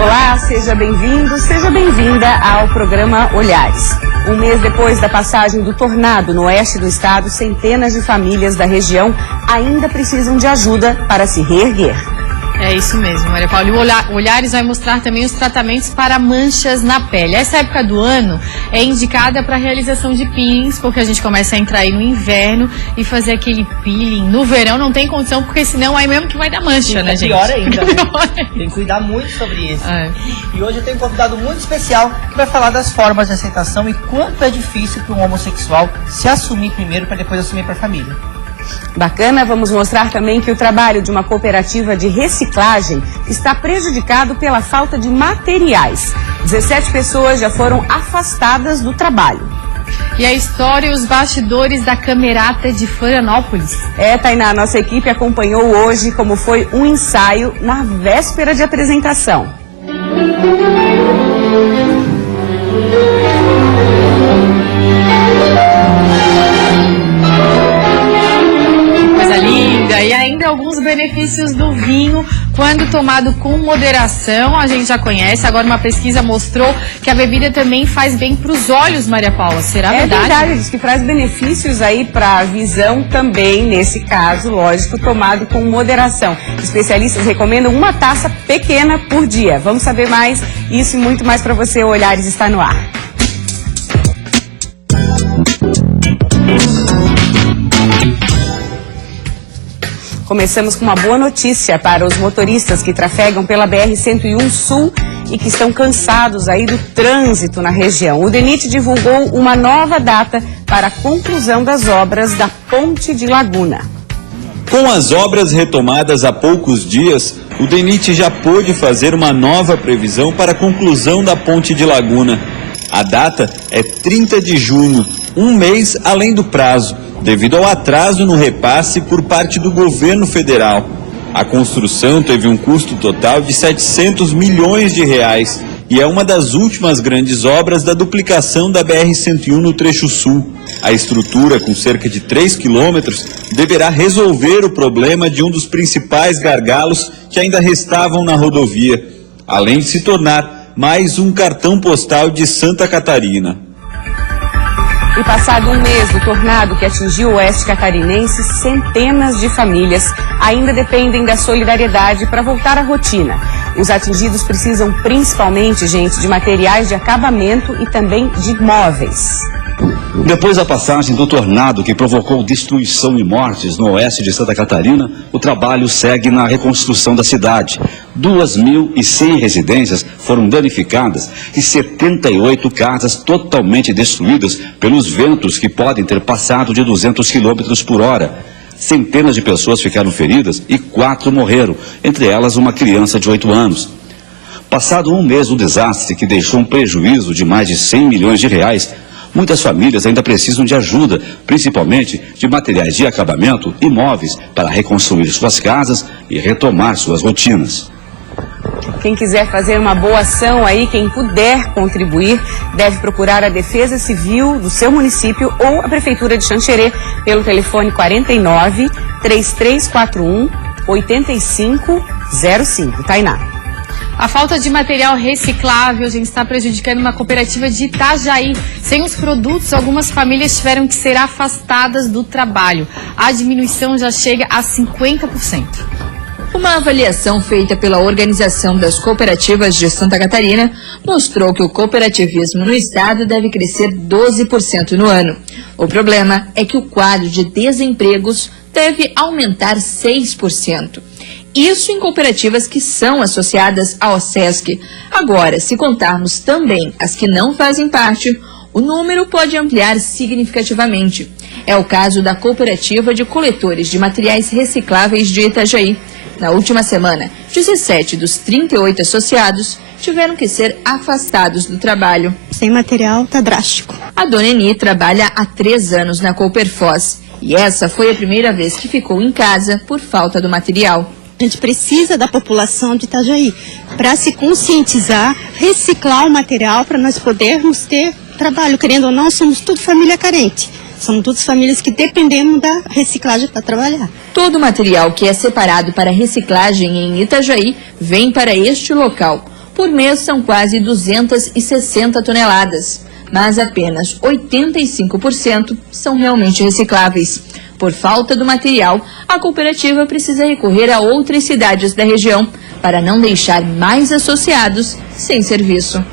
Olá, seja bem-vindo, seja bem-vinda ao programa Olhares. Um mês depois da passagem do tornado no oeste do estado, centenas de famílias da região ainda precisam de ajuda para se reerguer. É isso mesmo, Maria Paula. E o Olhares vai mostrar também os tratamentos para manchas na pele. Essa época do ano é indicada para a realização de peelings, porque a gente começa a entrar aí no inverno e fazer aquele peeling. No verão não tem condição, porque senão aí mesmo que vai dar mancha, né, gente? Pior ainda, né? Tem que cuidar muito sobre isso. E hoje eu tenho um convidado muito especial que vai falar das formas de aceitação e quanto é difícil para um homossexual se assumir primeiro para depois assumir para a família. Bacana, vamos mostrar também que o trabalho de uma cooperativa de reciclagem está prejudicado pela falta de materiais. 17 pessoas já foram afastadas do trabalho. E a história e os bastidores da Camerata de Florianópolis. Tainá, nossa equipe acompanhou hoje como foi um ensaio na véspera de apresentação. E ainda alguns benefícios do vinho, quando tomado com moderação, a gente já conhece. Agora uma pesquisa mostrou que a bebida também faz bem para os olhos, Maria Paula. Será verdade? É verdade, diz que traz benefícios aí para a visão também, nesse caso, lógico, tomado com moderação. Especialistas recomendam uma taça pequena por dia. Vamos saber mais, isso e muito mais para você. O Olhares está no ar. Começamos com uma boa notícia para os motoristas que trafegam pela BR-101 Sul e que estão cansados aí do trânsito na região. O DENIT divulgou uma nova data para a conclusão das obras da Ponte de Laguna. Com as obras retomadas há poucos dias, o DENIT já pôde fazer uma nova previsão para a conclusão da Ponte de Laguna. A data é 30 de junho, um mês além do prazo, devido ao atraso no repasse por parte do governo federal. A construção teve um custo total de 700 milhões de reais e é uma das últimas grandes obras da duplicação da BR-101 no trecho sul. A estrutura, com cerca de 3 quilômetros, deverá resolver o problema de um dos principais gargalos que ainda restavam na rodovia, além de se tornar mais um cartão postal de Santa Catarina. E passado um mês do tornado que atingiu o oeste catarinense, centenas de famílias ainda dependem da solidariedade para voltar à rotina. Os atingidos precisam principalmente, gente, de materiais de acabamento e também de móveis. Depois da passagem do tornado que provocou destruição e mortes no oeste de Santa Catarina, o trabalho segue na reconstrução da cidade. 2.100 residências foram danificadas e 78 casas totalmente destruídas pelos ventos que podem ter passado de 200 km por hora. Centenas de pessoas ficaram feridas e 4 morreram, entre elas uma criança de 8 anos. Passado um mês do desastre que deixou um prejuízo de mais de 100 milhões de reais, muitas famílias ainda precisam de ajuda, principalmente de materiais de acabamento e móveis para reconstruir suas casas e retomar suas rotinas. Quem quiser fazer uma boa ação aí, quem puder contribuir, deve procurar a Defesa Civil do seu município ou a Prefeitura de Xanxerê pelo telefone 49 3341 8505. Tainá. A falta de material reciclável, a gente está prejudicando uma cooperativa de Itajaí. Sem os produtos, algumas famílias tiveram que ser afastadas do trabalho. A diminuição já chega a 50%. Uma avaliação feita pela Organização das Cooperativas de Santa Catarina mostrou que o cooperativismo no estado deve crescer 12% no ano. O problema é que o quadro de desempregos deve aumentar 6%. Isso em cooperativas que são associadas ao SESC. Agora, se contarmos também as que não fazem parte, o número pode ampliar significativamente. É o caso da Cooperativa de Coletores de Materiais Recicláveis de Itajaí. Na última semana, 17 dos 38 associados tiveram que ser afastados do trabalho. Sem material, tá drástico. A dona Eni trabalha há 3 anos na Cooperfoz e essa foi a primeira vez que ficou em casa por falta do material. A gente precisa da população de Itajaí para se conscientizar, reciclar o material para nós podermos ter trabalho. Querendo ou não, somos tudo família carente. São todas famílias que dependemos da reciclagem para trabalhar. Todo o material que é separado para reciclagem em Itajaí vem para este local. Por mês são quase 260 toneladas, mas apenas 85% são realmente recicláveis. Por falta do material, a cooperativa precisa recorrer a outras cidades da região para não deixar mais associados sem serviço.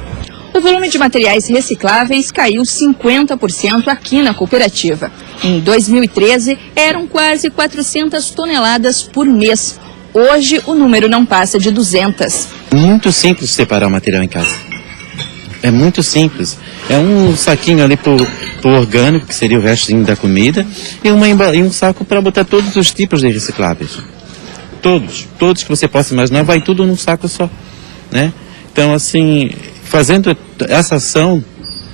O volume de materiais recicláveis caiu 50% aqui na cooperativa. Em 2013, eram quase 400 toneladas por mês. Hoje, o número não passa de 200. Muito simples separar o material em casa. É muito simples. É um saquinho ali pro orgânico, que seria o restinho da comida, e um saco para botar todos os tipos de recicláveis. Todos que você possa imaginar, vai tudo num saco só, né? Então, assim, fazendo essa ação,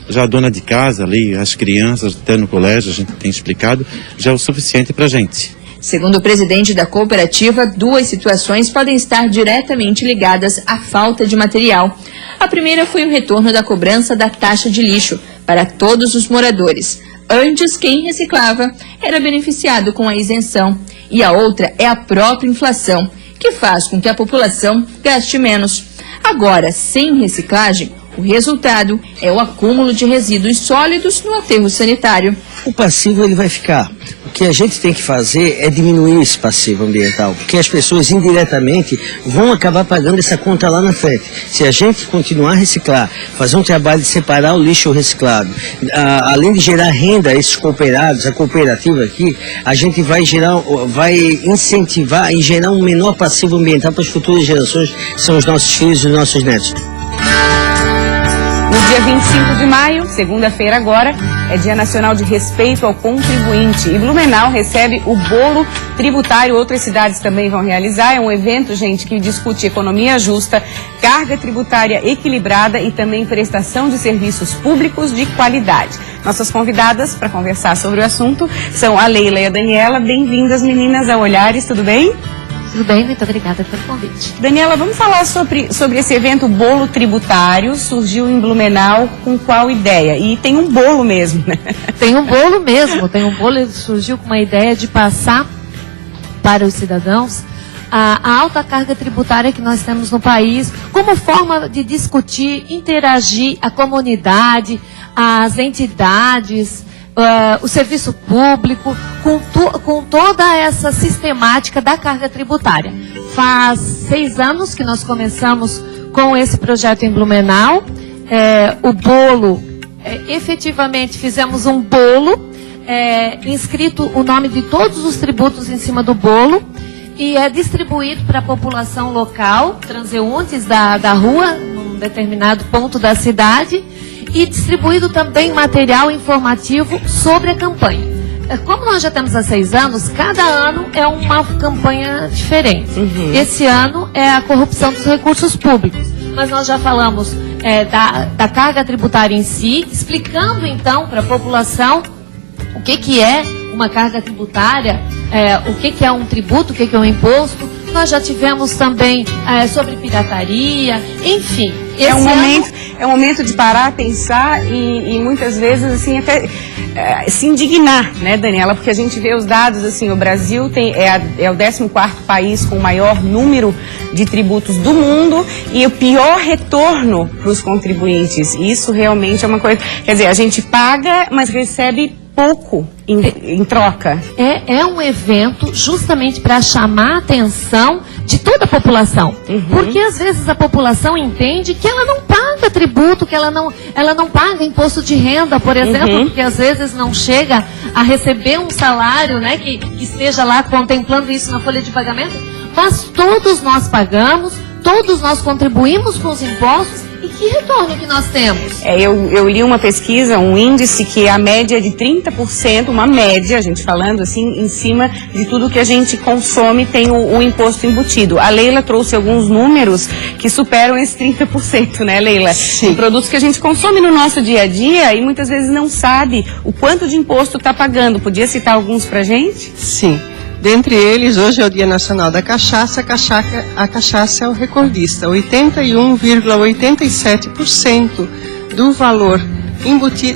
já a dona de casa ali, as crianças, até no colégio, a gente tem explicado, já é o suficiente para a gente. Segundo o presidente da cooperativa, 2 situações podem estar diretamente ligadas à falta de material. A primeira foi o retorno da cobrança da taxa de lixo para todos os moradores. Antes, quem reciclava era beneficiado com a isenção. E a outra é a própria inflação, que faz com que a população gaste menos. Agora, sem reciclagem, o resultado é o acúmulo de resíduos sólidos no aterro sanitário. O passivo ele vai ficar. O que a gente tem que fazer é diminuir esse passivo ambiental, porque as pessoas indiretamente vão acabar pagando essa conta lá na frente. Se a gente continuar a reciclar, fazer um trabalho de separar o lixo reciclado, além de gerar renda a esses cooperados, a cooperativa aqui, a gente vai incentivar e gerar um menor passivo ambiental para as futuras gerações, que são os nossos filhos e os nossos netos. No dia 25 de maio, segunda-feira agora, é Dia Nacional de Respeito ao Contribuinte. E Blumenau recebe o bolo tributário. Outras cidades também vão realizar. É um evento, gente, que discute economia justa, carga tributária equilibrada e também prestação de serviços públicos de qualidade. Nossas convidadas para conversar sobre o assunto são a Leila e a Daniela. Bem-vindas, meninas, ao Olhares. Tudo bem? Tudo bem, muito obrigada pelo convite. Daniela, vamos falar sobre esse evento Bolo Tributário. Surgiu em Blumenau com qual ideia? E tem um bolo mesmo, né? Tem um bolo mesmo, ele surgiu com uma ideia de passar para os cidadãos a alta carga tributária que nós temos no país, como forma de discutir, interagir a comunidade, as entidades, o serviço público, com toda essa sistemática da carga tributária. Faz 6 anos que nós começamos com esse projeto em Blumenau. O bolo, efetivamente fizemos um bolo, inscrito o nome de todos os tributos em cima do bolo, e é distribuído para a população local, transeuntes da rua, num determinado ponto da cidade, e distribuído também material informativo sobre a campanha. Como nós já temos há 6 anos, cada ano é uma campanha diferente. Esse ano é a corrupção dos recursos públicos. Mas nós já falamos da carga tributária em si, explicando então para a população o que é uma carga tributária, o que é um tributo, o que é um imposto. Nós já tivemos também sobre pirataria, enfim. É um momento de parar, pensar e muitas vezes assim até se indignar, né, Daniela? Porque a gente vê os dados, assim, o Brasil é o 14º país com o maior número de tributos do mundo e o pior retorno para os contribuintes. Isso realmente é uma coisa, quer dizer, a gente paga, mas recebe pouco em troca. É um evento justamente para chamar a atenção de toda a população. Porque às vezes a população entende que ela não paga tributo, que ela não paga imposto de renda, por exemplo, porque às vezes não chega a receber um salário, né, que esteja lá contemplando isso na folha de pagamento. Mas todos nós pagamos, todos nós contribuímos com os impostos. E que retorno que nós temos? Eu li uma pesquisa, um índice que a média é de 30%, uma média, a gente falando assim, em cima de tudo que a gente consome tem o imposto embutido. A Leila trouxe alguns números que superam esse 30%, né, Leila? Sim. Produtos que a gente consome no nosso dia a dia e muitas vezes não sabe o quanto de imposto está pagando. Podia citar alguns pra gente? Sim. Dentre eles, hoje é o Dia Nacional da Cachaça. A cachaça é o recordista. 81,87% do valor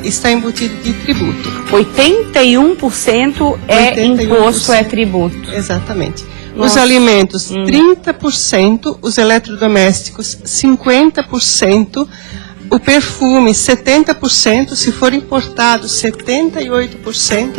está embutido de tributo. 81% é imposto, é tributo. Exatamente. Os alimentos, 30%, os eletrodomésticos, 50%, o perfume, 70%, se for importado, 78%,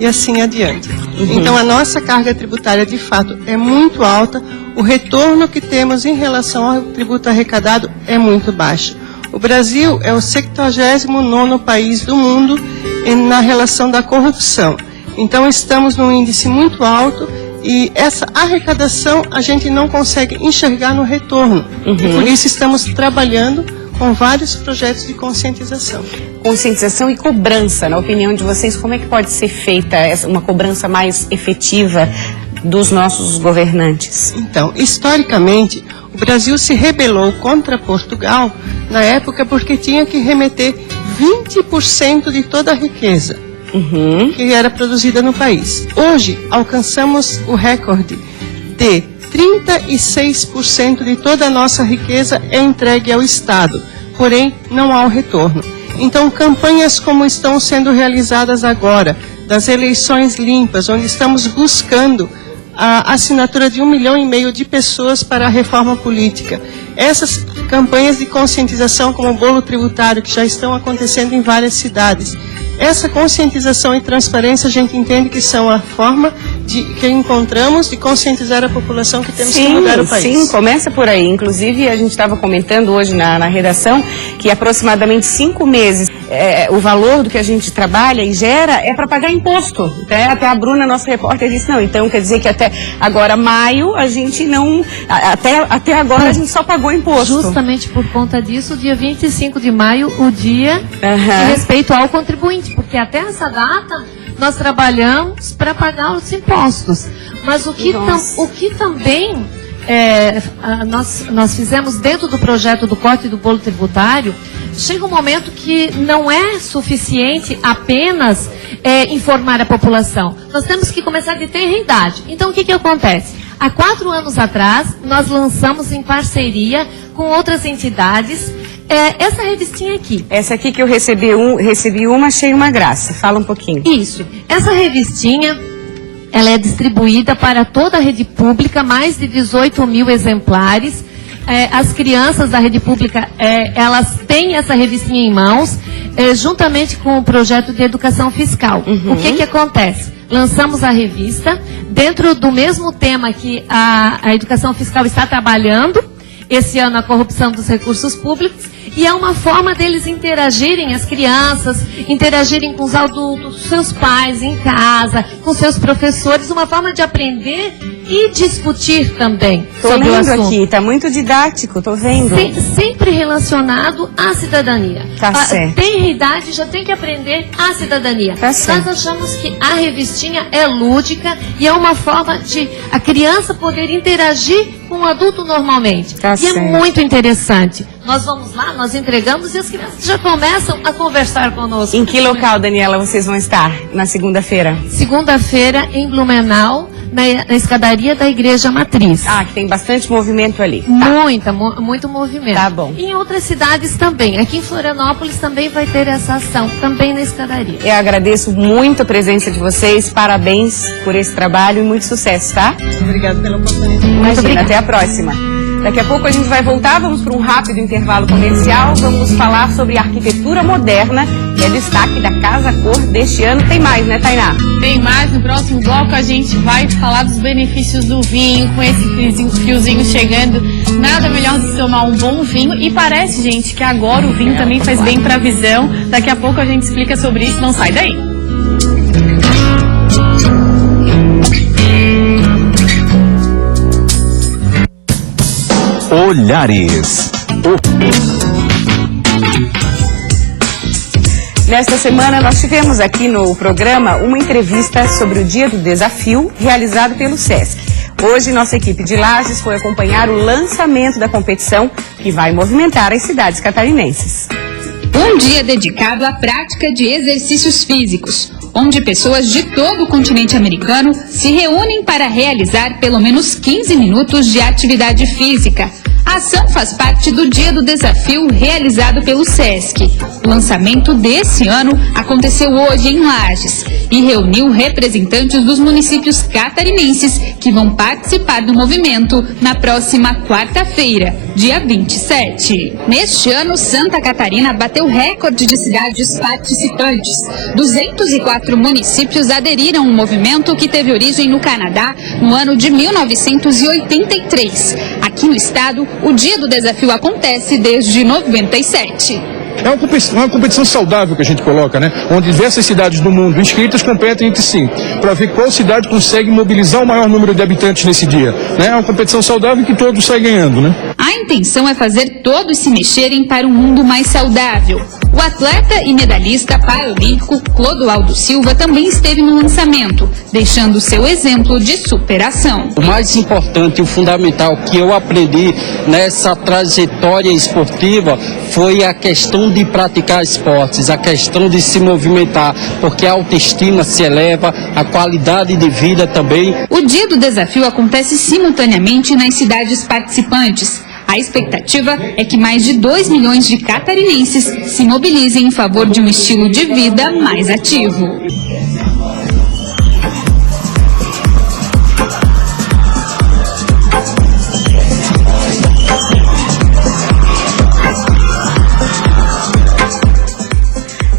e assim adiante. Então, a nossa carga tributária, de fato, é muito alta, o retorno que temos em relação ao tributo arrecadado é muito baixo. O Brasil é o 79º país do mundo na relação da corrupção. Então, estamos num índice muito alto e essa arrecadação a gente não consegue enxergar no retorno. E por isso estamos trabalhando com vários projetos de conscientização. Conscientização e cobrança, na opinião de vocês, como é que pode ser feita uma cobrança mais efetiva dos nossos governantes? Então, historicamente, o Brasil se rebelou contra Portugal na época porque tinha que remeter 20% de toda a riqueza que era produzida no país. Hoje, alcançamos o recorde de 36% de toda a nossa riqueza é entregue ao Estado, porém não há o retorno. Então, campanhas como estão sendo realizadas agora, das eleições limpas, onde estamos buscando a assinatura de 1,5 milhão de pessoas para a reforma política. Essas campanhas de conscientização, como o bolo tributário, que já estão acontecendo em várias cidades. Essa conscientização e transparência a gente entende que são a forma que encontramos de conscientizar a população que temos que mudar o país. Sim, começa por aí. Inclusive, a gente estava comentando hoje na redação que aproximadamente 5 meses o valor do que a gente trabalha e gera é para pagar imposto. Até a Bruna, nossa repórter, disse, não, então quer dizer que até agora, maio, a gente não... Até agora a gente só pagou imposto. Justamente por conta disso, dia 25 de maio, o dia de respeito ao contribuinte. Porque até essa data nós trabalhamos para pagar os impostos. Mas o que também nós fizemos dentro do projeto do corte do bolo tributário, chega um momento que não é suficiente apenas informar a população. Nós temos que começar de ter idade. Então, o que acontece? Há 4 anos atrás, nós lançamos em parceria com outras entidades essa revistinha aqui. Essa aqui que eu recebi uma, achei uma graça. Fala um pouquinho. Isso. Essa revistinha, ela é distribuída para toda a rede pública, mais de 18 mil exemplares. As crianças da rede pública, elas têm essa revistinha em mãos, juntamente com o projeto de educação fiscal. O que acontece? Lançamos a revista dentro do mesmo tema que a educação fiscal está trabalhando, esse ano a corrupção dos recursos públicos, e é uma forma deles interagirem, as crianças, interagirem com os adultos, seus pais em casa, com seus professores, uma forma de aprender e discutir também sobre o assunto. Tô lendo aqui, tá muito didático, tô vendo. Sempre relacionado à cidadania. Tá certo. Tem idade, já tem que aprender a cidadania. Tá certo. Nós achamos que a revistinha é lúdica e é uma forma de a criança poder interagir com o adulto normalmente. Tá certo. É muito interessante. Nós vamos lá, nós entregamos e as crianças já começam a conversar conosco. Em que local, Daniela, vocês vão estar na segunda-feira? Segunda-feira em Blumenau, na escadaria da Igreja Matriz. Ah, que tem bastante movimento ali. Muito movimento. Tá bom. Em outras cidades também. Aqui em Florianópolis também vai ter essa ação, também na escadaria. Eu agradeço muito a presença de vocês, parabéns por esse trabalho e muito sucesso, tá? Obrigada pela oportunidade. Imagina, até a próxima. Daqui a pouco a gente vai voltar, vamos para um rápido intervalo comercial, vamos falar sobre arquitetura moderna, que é destaque da Casa Cor deste ano. Tem mais, né, Tainá? Tem mais, no próximo bloco a gente vai falar dos benefícios do vinho, com esse friozinho chegando, nada melhor do que tomar um bom vinho, e parece, gente, que agora o vinho também faz bem para a visão. Daqui a pouco a gente explica sobre isso, não sai daí. Olhares. Nesta semana nós tivemos aqui no programa uma entrevista sobre o Dia do Desafio, realizado pelo SESC. Hoje nossa equipe de Lages foi acompanhar o lançamento da competição que vai movimentar as cidades catarinenses. Um dia dedicado à prática de exercícios físicos, onde pessoas de todo o continente americano se reúnem para realizar pelo menos 15 minutos de atividade física. A ação faz parte do Dia do Desafio realizado pelo SESC. O lançamento desse ano aconteceu hoje em Lages e reuniu representantes dos municípios catarinenses que vão participar do movimento na próxima quarta-feira, dia 27. Neste ano, Santa Catarina bateu recorde de cidades participantes. 204 municípios aderiram ao movimento que teve origem no Canadá no ano de 1983. Aqui no estado, o Dia do Desafio acontece desde 97. É uma competição saudável que a gente coloca, né? Onde diversas cidades do mundo inscritas competem entre si, para ver qual cidade consegue mobilizar o maior número de habitantes nesse dia. Né? É uma competição saudável que todos saem ganhando, né? A intenção é fazer todos se mexerem para um mundo mais saudável. O atleta e medalhista paralímpico Clodoaldo Silva também esteve no lançamento, deixando seu exemplo de superação. O mais importante e o fundamental que eu aprendi nessa trajetória esportiva foi a questão de praticar esportes, a questão de se movimentar, porque a autoestima se eleva, a qualidade de vida também. O Dia do Desafio acontece simultaneamente nas cidades participantes. A expectativa é que mais de 2 milhões de catarinenses se mobilizem em favor de um estilo de vida mais ativo.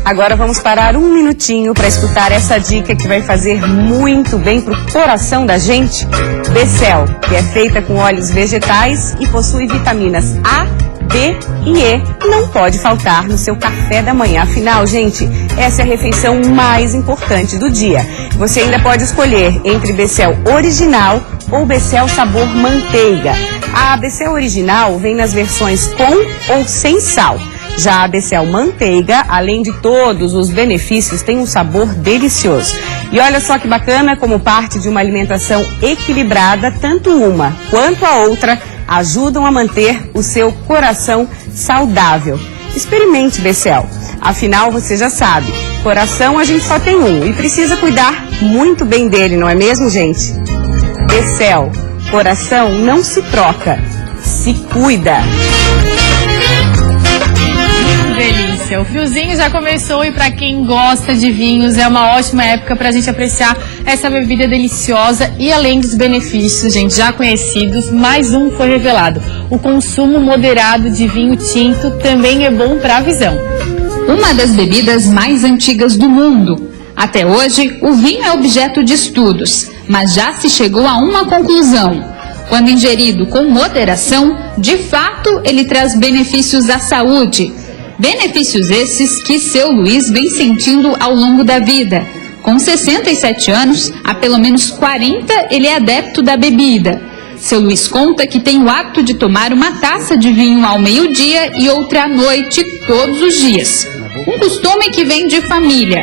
Agora vamos parar um minutinho para escutar essa dica que vai fazer muito bem para o coração da gente. Becel, que é feita com óleos vegetais e possui vitaminas A, B e E, não pode faltar no seu café da manhã. Afinal, gente, essa é a refeição mais importante do dia. Você ainda pode escolher entre Becel original ou Becel sabor manteiga. A Becel original vem nas versões com ou sem sal. Já a Becel manteiga, além de todos os benefícios, tem um sabor delicioso. E olha só que bacana, como parte de uma alimentação equilibrada, tanto uma quanto a outra ajudam a manter o seu coração saudável. Experimente Becel. Afinal, você já sabe, coração a gente só tem um e precisa cuidar muito bem dele, não é mesmo, gente? Becel, coração não se troca, se cuida. O friozinho já começou e para quem gosta de vinhos é uma ótima época para a gente apreciar essa bebida deliciosa e além dos benefícios, gente, já conhecidos, mais um foi revelado. O consumo moderado de vinho tinto também é bom para a visão. Uma das bebidas mais antigas do mundo. Até hoje, o vinho é objeto de estudos, mas já se chegou a uma conclusão. Quando ingerido com moderação, de fato, ele traz benefícios à saúde. Benefícios esses que seu Luiz vem sentindo ao longo da vida. Com 67 anos, há pelo menos 40 ele é adepto da bebida. Seu Luiz conta que tem o hábito de tomar uma taça de vinho ao meio-dia e outra à noite todos os dias. Um costume que vem de família.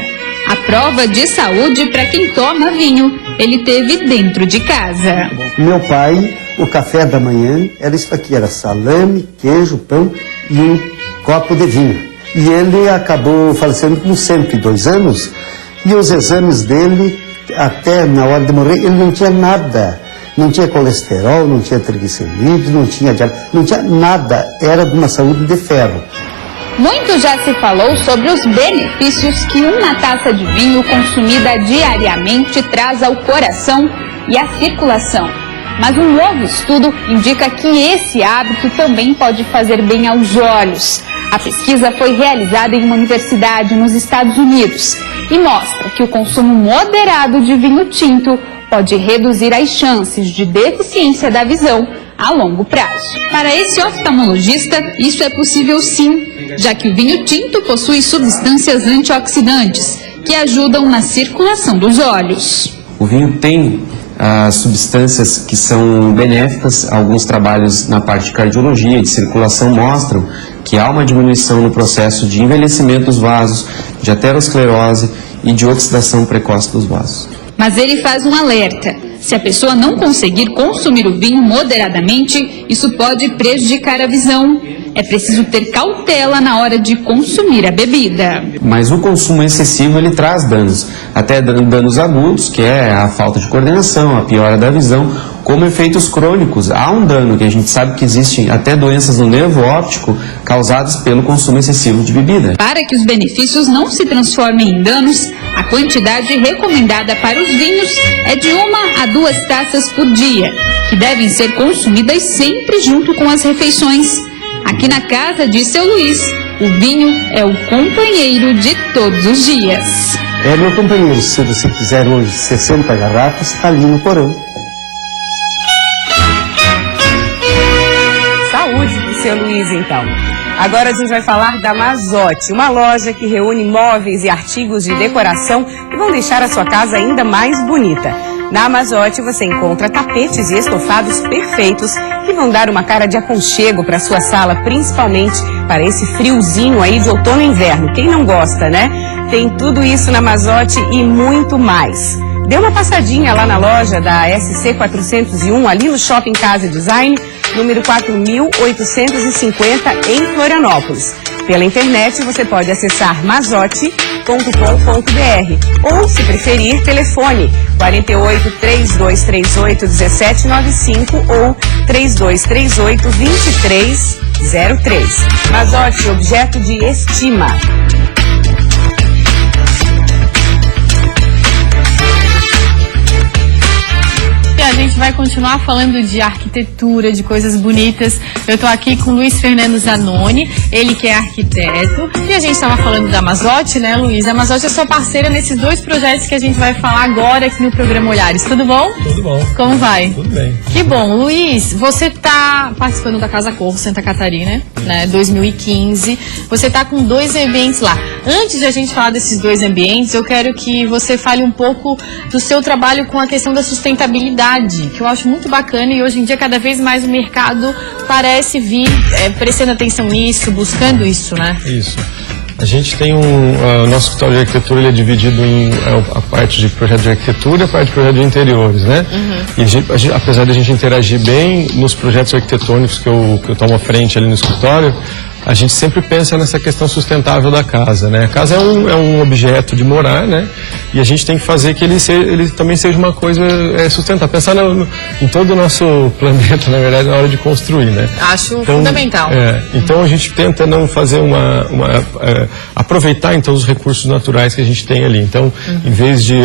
A prova de saúde para quem toma vinho, ele teve dentro de casa. Meu pai, o café da manhã era isso aqui, era salame, queijo, pão e um copo de vinho. E ele acabou falecendo com 102 anos e os exames dele, até na hora de morrer, ele não tinha nada. Não tinha colesterol, não tinha triglicerídeos, não tinha diabetes, não tinha nada. Era de uma saúde de ferro. Muito já se falou sobre os benefícios que uma taça de vinho consumida diariamente traz ao coração e à circulação. Mas um novo estudo indica que esse hábito também pode fazer bem aos olhos. A pesquisa foi realizada em uma universidade nos Estados Unidos e mostra que o consumo moderado de vinho tinto pode reduzir as chances de deficiência da visão a longo prazo. Para esse oftalmologista, isso é possível sim, já que o vinho tinto possui substâncias antioxidantes que ajudam na circulação dos olhos. O vinho tem substâncias que são benéficas. Alguns trabalhos na parte de cardiologia e de circulação mostram que há uma diminuição no processo de envelhecimento dos vasos, de aterosclerose e de oxidação precoce dos vasos. Mas ele faz um alerta. Se a pessoa não conseguir consumir o vinho moderadamente, isso pode prejudicar a visão. É preciso ter cautela na hora de consumir a bebida. Mas o consumo excessivo, ele traz danos, até danos agudos, que é a falta de coordenação, a piora da visão, como efeitos crônicos. Há um dano que a gente sabe que existem até doenças no nervo óptico causadas pelo consumo excessivo de bebida. Para que os benefícios não se transformem em danos, a quantidade recomendada para os vinhos é de 1 a 2 taças por dia, que devem ser consumidas sempre junto com as refeições. Aqui na casa de seu Luiz, o vinho é o companheiro de todos os dias. É, meu companheiro, se você quiser hoje 60 garrafas, está ali no porão. Saúde pro seu Luiz, então. Agora a gente vai falar da Mazotti, uma loja que reúne móveis e artigos de decoração que vão deixar a sua casa ainda mais bonita. Na Mazotti você encontra tapetes e estofados perfeitos que vão dar uma cara de aconchego para sua sala, principalmente para esse friozinho aí de outono e inverno. Quem não gosta, né? Tem tudo isso na Mazotti e muito mais. Dê uma passadinha lá na loja da SC 401, ali no Shopping Casa Design, número 4850, em Florianópolis. Pela internet você pode acessar mazotti.com.br ou, se preferir, telefone 48 3238 1795 ou 3238 2303. Mazotti, objeto de estima. A gente vai continuar falando de arquitetura, de coisas bonitas. Eu estou aqui com o Luiz Fernando Zanoni, ele que é arquiteto. E a gente estava falando da Mazotti, né, Luiz? A Mazotti é sua parceira nesses 2 projetos que a gente vai falar agora aqui no programa Olhares. Tudo bom? Tudo bom. Como vai? Tudo bem. Que bom. Luiz, você está participando da Casa Corvo Santa Catarina, né, 2015. Você está com 2 ambientes lá. Antes de a gente falar desses 2 ambientes, eu quero que você fale um pouco do seu trabalho com a questão da sustentabilidade, que eu acho muito bacana, e hoje em dia cada vez mais o mercado parece vir prestando atenção nisso, buscando isso, né? Isso. A gente tem o nosso escritório de arquitetura, ele é dividido em a parte de projeto de arquitetura e a parte de projeto de interiores, né? E apesar de a gente interagir bem nos projetos arquitetônicos que eu tomo à frente ali no escritório, a gente sempre pensa nessa questão sustentável da casa, né? A casa é um objeto de morar, né? E a gente tem que fazer que ele também seja uma coisa sustentável. Pensar em todo o nosso planeta, na verdade, na hora de construir, né? Acho fundamental. Então a gente tenta não fazer aproveitar então os recursos naturais que a gente tem ali. Então, em vez de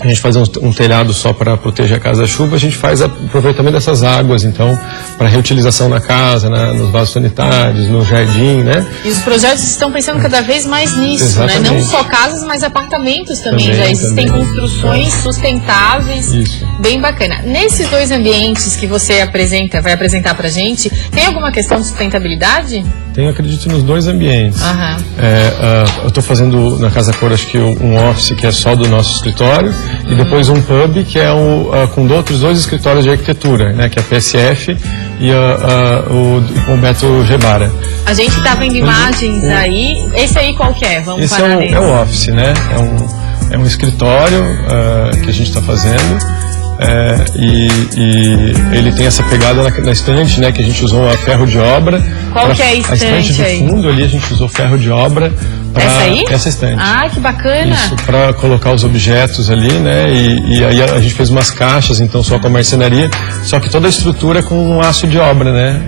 a gente fazer um telhado só para proteger a casa da chuva, a gente faz aproveitamento dessas águas, então, para reutilização na casa, nos vasos sanitários, no jardim, né? E os projetos estão pensando cada vez mais nisso, exatamente, né? Não só casas, mas apartamentos também. Já existem construções sustentáveis, isso, bem bacana. Nesses 2 ambientes que você vai apresentar pra gente, tem alguma questão de sustentabilidade? Eu acredito nos 2 ambientes. Eu estou fazendo na Casa Cor, acho que um office que é só do nosso escritório, e depois um pub que é com outros 2 escritórios de arquitetura, né, que é a PSF e o Beto Gebara. A gente está vendo imagens aí. Esse aí qual que é? Vamos parar nele. É o office, né? É um escritório que a gente está fazendo. E ele tem essa pegada na estante, né, que a gente usou a ferro de obra. Qual que é a estante? A estante aí? do fundo ali a gente usou ferro de obra. Essa aí? Essa estante. Ah, que bacana. Isso, para colocar os objetos ali, né, e aí a gente fez umas caixas, então só com a marcenaria, só que toda a estrutura com um aço de obra, né,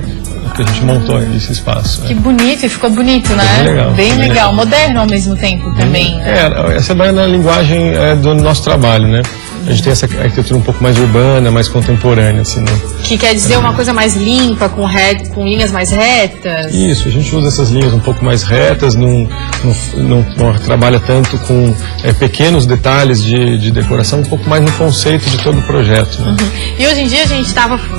que a gente montou esse espaço. Que bonito, e ficou bonito, né? Bem legal. Bem legal. Moderno ao mesmo tempo também. Essa vai na linguagem do nosso trabalho, né? A gente tem essa arquitetura um pouco mais urbana, mais contemporânea, assim, né? Que quer dizer uma coisa mais limpa, com linhas mais retas. Isso, a gente usa essas linhas um pouco mais retas, não trabalha tanto com pequenos detalhes de decoração, um pouco mais no conceito de todo o projeto. Né? E hoje em dia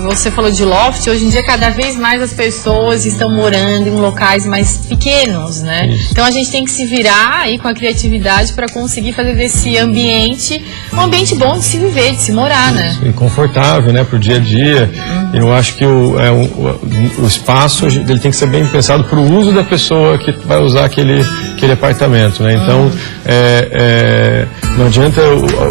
você falou de loft, hoje em dia cada vez mais as pessoas estão morando em locais mais pequenos, né? Isso. Então a gente tem que se virar aí com a criatividade para conseguir fazer desse ambiente um ambiente bom de se viver, de se morar, né? E confortável, né, pro dia a dia. Eu acho que o espaço ele tem que ser bem pensado para o uso da pessoa que vai usar aquele aquele apartamento, né? Então, não adianta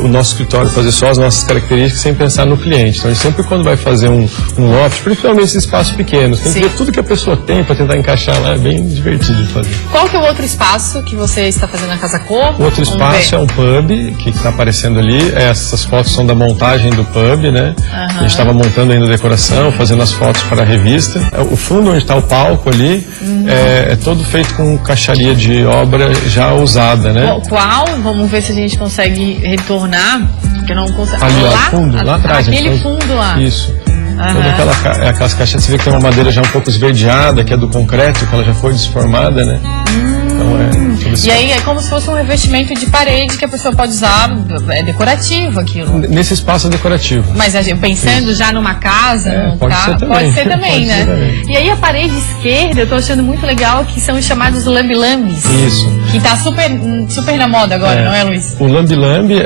o nosso escritório fazer só as nossas características sem pensar no cliente. Então, a gente sempre quando vai fazer um loft, principalmente esses espaços pequenos, tem que ver tudo que a pessoa tem para tentar encaixar lá, é bem divertido de fazer. Qual que é o outro espaço que você está fazendo na Casa Cor? O outro espaço é um pub, que está aparecendo ali. Essas fotos são da montagem do pub, né? A gente estava montando ainda a decoração, fazendo as fotos para a revista. O fundo onde está o palco ali é todo feito com caixaria de obra já usada, né? Qual? Vamos ver se a gente consegue retornar. Que eu não consigo. Ali, lá atrás. Aquele fundo lá. Isso. Toda aquelas caixas, você vê que tem uma madeira já um pouco esverdeada, que é do concreto, que ela já foi desformada, né? Então e aí é como se fosse um revestimento de parede que a pessoa pode usar, é decorativo aquilo. Nesse espaço é decorativo. Mas pensando já numa casa, pode ser também, né? E aí a parede esquerda, eu tô achando muito legal, que são os chamados lambi-lambis. Isso. Que tá super na moda agora, não é, Luiz? O lambi-lambi,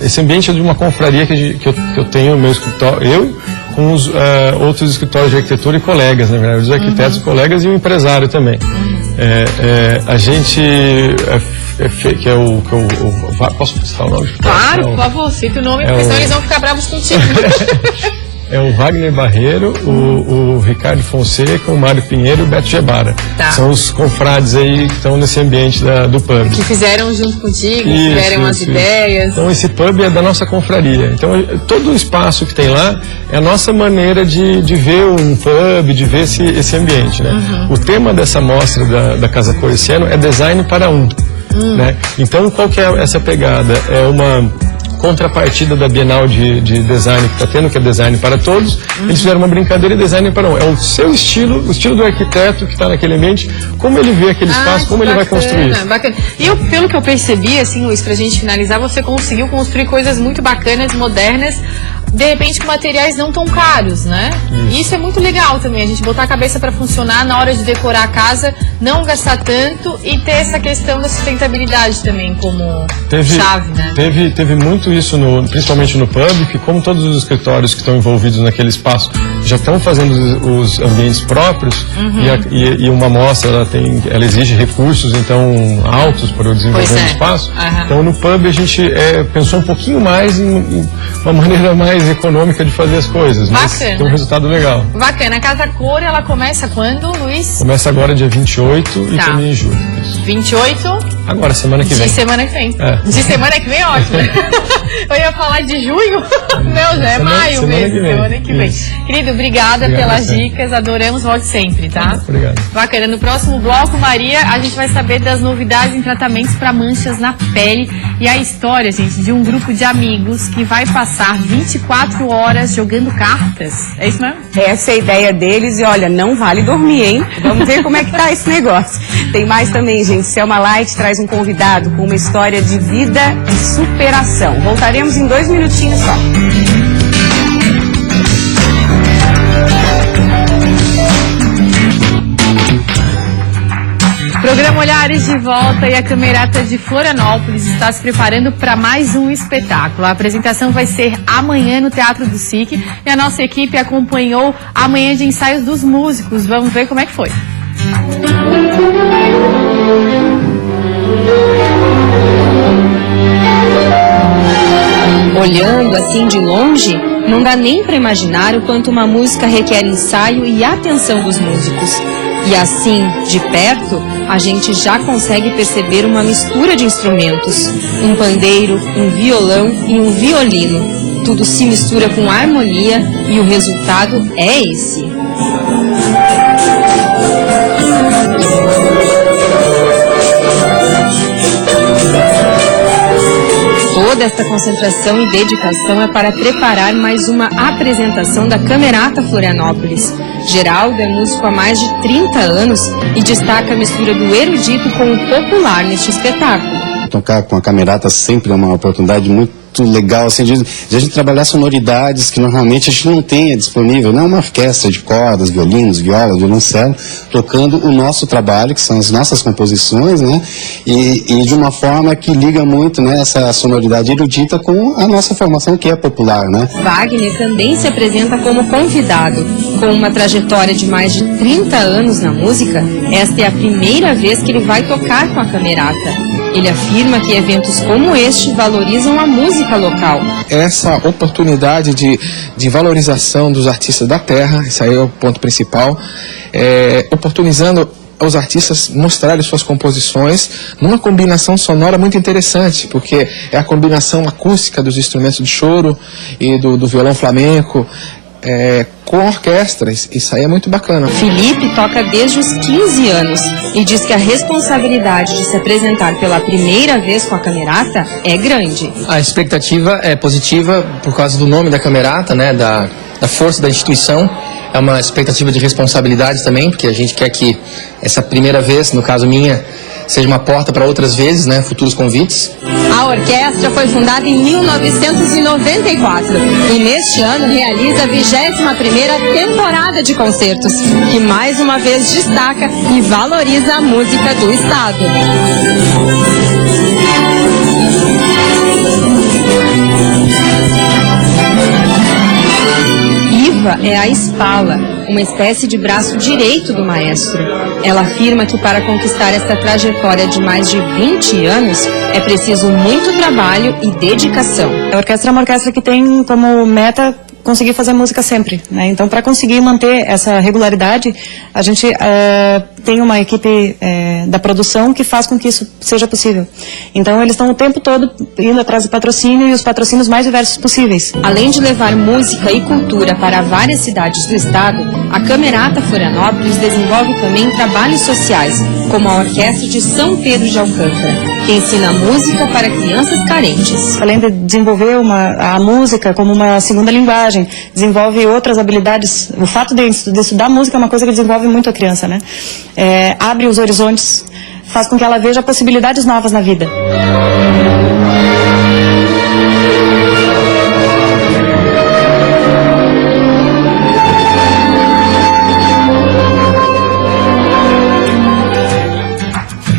esse ambiente é de uma confraria que eu tenho no meu escritório, com os outros escritórios de arquitetura e colegas, na verdade, os arquitetos, colegas e o empresário também. A gente posso citar o nome? Claro, por favor, cita o nome, porque senão eles vão ficar bravos contigo. É o Wagner Barreiro, o Ricardo Fonseca, o Mário Pinheiro e o Beto Gebara. São os confrades aí que estão nesse ambiente do pub. Que fizeram junto contigo, tiveram as ideias. Então esse pub é da nossa confraria. Então todo o espaço que tem lá é a nossa maneira de ver um pub, de ver esse ambiente, né? O tema dessa mostra da Casa Cor esse ano é design para um. Né? Então qual que é essa pegada? É uma contrapartida da Bienal de Design que está tendo, que é Design para Todos. Eles fizeram uma brincadeira de design para um. É o seu estilo, o estilo do arquiteto que está naquele ambiente, como ele vê aquele espaço, como ele vai construir. Bacana. E pelo que eu percebi, assim, Luiz, pra gente finalizar, você conseguiu construir coisas muito bacanas, modernas, de repente com materiais não tão caros, né? Isso é muito legal também, a gente botar a cabeça para funcionar na hora de decorar a casa, não gastar tanto e ter essa questão da sustentabilidade também como chave, né? Teve muito isso, principalmente no pub, que como todos os escritórios que estão envolvidos naquele espaço já estão fazendo os ambientes próprios, e uma amostra ela exige recursos então altos para o desenvolvimento do espaço. Então no pub a gente pensou um pouquinho mais em uma maneira mais econômica de fazer as coisas, mas tem um resultado legal. Bacana. A Casa Cor, ela começa quando, Luiz? Começa agora dia 28 e termina em julho. 28? Agora, semana que vem. De semana que vem. De semana que vem, ótimo. Eu ia falar de junho? Não, já é maio mesmo. Semana que vem. Querido, obrigada pelas dicas, adoramos, volte sempre, tá? Obrigado. Bacana. No próximo bloco, Maria, a gente vai saber das novidades em tratamentos para manchas na pele e a história, gente, de um grupo de amigos que vai passar 24 horas jogando cartas. É isso mesmo? Essa é a ideia deles e olha, não vale dormir, hein? Vamos ver como é que tá esse negócio. Tem mais também, gente. Selma Light traz um convidado com uma história de vida e superação. Voltaremos em 2 minutinhos só. Programa Olhares de volta e a Camerata de Florianópolis está se preparando para mais um espetáculo. A apresentação vai ser amanhã no Teatro do SIC e a nossa equipe acompanhou a manhã de ensaios dos músicos. Vamos ver como é que foi. Olhando assim de longe, não dá nem para imaginar o quanto uma música requer ensaio e atenção dos músicos. E assim, de perto, a gente já consegue perceber uma mistura de instrumentos. Um pandeiro, um violão e um violino. Tudo se mistura com harmonia e o resultado é esse. Toda essa concentração e dedicação é para preparar mais uma apresentação da Camerata Florianópolis. Geraldo é músico há mais de 30 anos e destaca a mistura do erudito com o popular neste espetáculo. Tocar com a Camerata sempre é uma oportunidade muito muito legal, assim, de a gente trabalhar sonoridades que normalmente a gente não tem disponível, não é uma orquestra de cordas, violinos, viola, violoncelo, tocando o nosso trabalho, que são as nossas composições, né, e de uma forma que liga muito, né, essa sonoridade erudita com a nossa formação que é popular, né. Wagner também se apresenta como convidado. Com uma trajetória de mais de 30 anos na música, esta é a primeira vez que ele vai tocar com a Camerata. Ele afirma que eventos como este valorizam a música local. Essa oportunidade de valorização dos artistas da terra, isso aí é o ponto principal, oportunizando os artistas mostrarem suas composições numa combinação sonora muito interessante, porque é a combinação acústica dos instrumentos de choro e do violão flamenco, com orquestras. Isso aí é muito bacana. Felipe toca desde os 15 anos e diz que a responsabilidade de se apresentar pela primeira vez com a Camerata é grande. A expectativa é positiva por causa do nome da Camerata, né, da força da instituição. É uma expectativa de responsabilidade também, porque a gente quer que essa primeira vez, no caso minha, seja uma porta para outras vezes, né, futuros convites. A orquestra foi fundada em 1994 e neste ano realiza a 21ª temporada de concertos, que mais uma vez destaca e valoriza a música do estado. Iva é a espala, uma espécie de braço direito do maestro. Ela afirma que para conquistar essa trajetória de mais de 20 anos, é preciso muito trabalho e dedicação. A orquestra é uma orquestra que tem como meta conseguir fazer música sempre, né? Então, para conseguir manter essa regularidade, a gente tem uma equipe da produção que faz com que isso seja possível. Então, eles estão o tempo todo indo atrás do patrocínio e os patrocínios mais diversos possíveis. Além de levar música e cultura para várias cidades do estado, a Camerata Florianópolis desenvolve também trabalhos sociais, como a Orquestra de São Pedro de Alcântara, que ensina música para crianças carentes. Além de desenvolver a música como uma segunda linguagem, desenvolve outras habilidades. O fato de estudar música é uma coisa que desenvolve muito a criança, né? Abre os horizontes, faz com que ela veja possibilidades novas na vida.